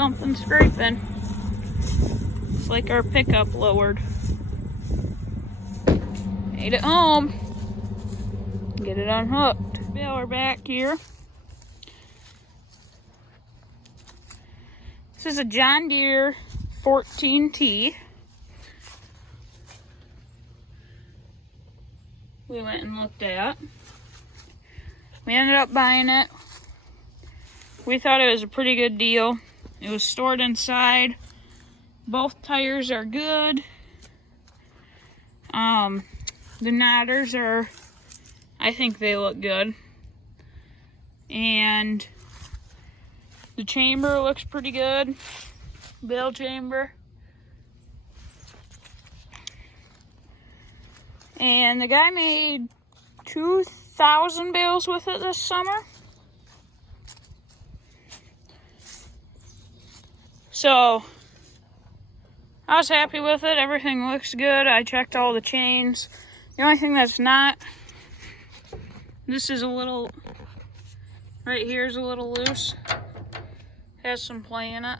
Something scraping. It's like our pickup lowered. Made it home. Get it unhooked. Baler back here. This is a John Deere 14T. We went and looked at. We ended up buying it. We thought it was a pretty good deal. It was stored inside. Both tires are good. The knotters are, I think they look good. And the chamber looks pretty good. Bale chamber. And the guy made 2,000 bales with it this summer. So, I was happy with it. Everything looks good. I checked all the chains. The only thing that's not, this is a little, right here is a little loose. Has some play in it.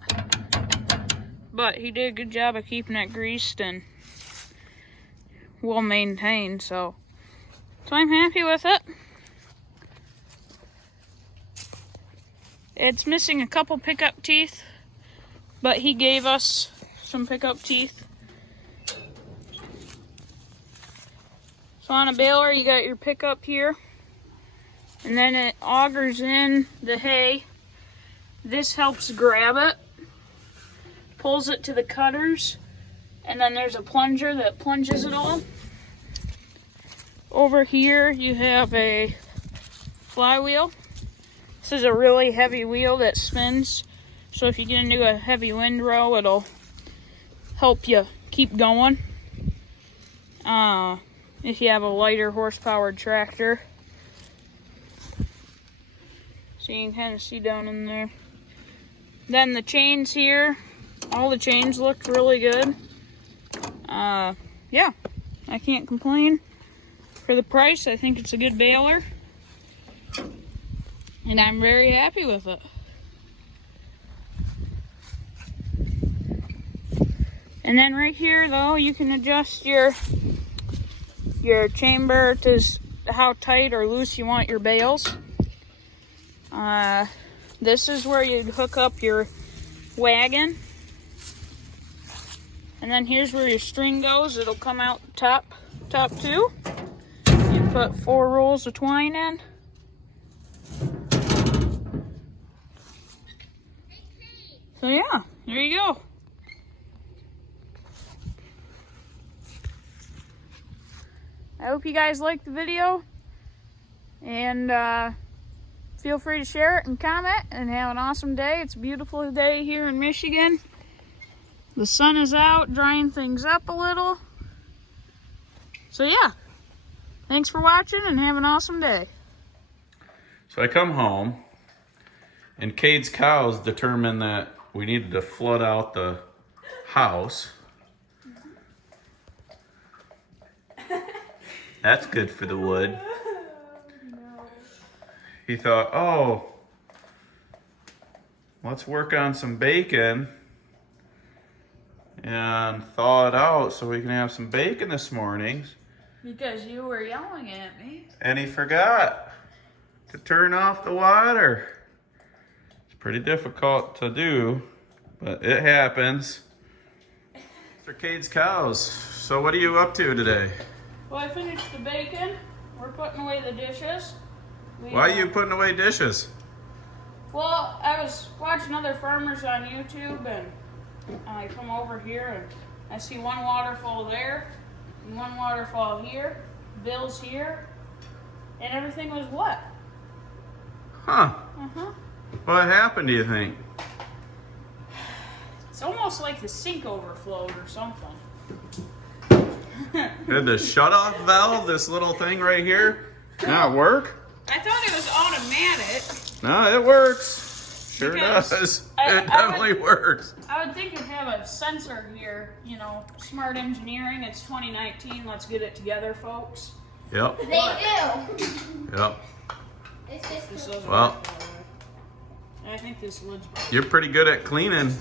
But he did a good job of keeping it greased and well maintained, so I'm happy with it. It's missing a couple pickup teeth, but he gave us some pickup teeth. So on a baler, you got your pickup here, and then it augers in the hay. This helps grab it, pulls it to the cutters, and then there's a plunger that plunges it all. Over here, you have a flywheel. This is a really heavy wheel that spins. So if you get into a heavy windrow, it'll help you keep going. If you have a lighter horsepower tractor. So you can kind of see down in there. Then the chains here, all the chains looked really good. Yeah, I can't complain. For the price, I think it's a good baler. And I'm very happy with it. And then right here, though, you can adjust your chamber to how tight or loose you want your bales. This is where you'd hook up your wagon. And then here's where your string goes. It'll come out top two. You put 4 rolls of twine in. So yeah, there you go. I hope you guys liked the video, and feel free to share it and comment, and have an awesome day. It's a beautiful day here in Michigan. The sun is out, drying things up a little. So yeah, thanks for watching, and have an awesome day. So I come home, and Cade's cows determined that we needed to flood out the house. That's good for the wood. He thought, oh, let's work on some bacon and thaw it out so we can have some bacon this morning. Because you were yelling at me. And he forgot to turn off the water. It's pretty difficult to do, but it happens. Mr. Cade's cows. So what are you up to today? Well, I finished the bacon. We're putting away the dishes. Why are you putting away dishes? Well, I was watching other farmers on YouTube, and I come over here and I see one waterfall there and one waterfall here, Bill's here, and everything was wet. Huh. What happened, do you think? It's almost like the sink overflowed or something. Did the shutoff valve, this little thing right here, not work? I thought it was automatic. No, it works. Sure Because does. It definitely works. I would think it'd have a sensor here, you know, smart engineering. It's 2019. Let's get it together, folks. Yep. They do. Yep. It's just This doesn't Well, work that way. I think this lid's broken. You're pretty good at cleaning.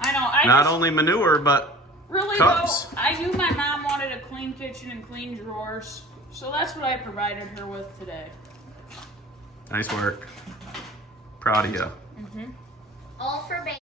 I know. Not only manure, but really cups. though, I knew my mom wanted a clean kitchen and clean drawers, so that's what I provided her with today. Nice work. Proud of you. All for baby.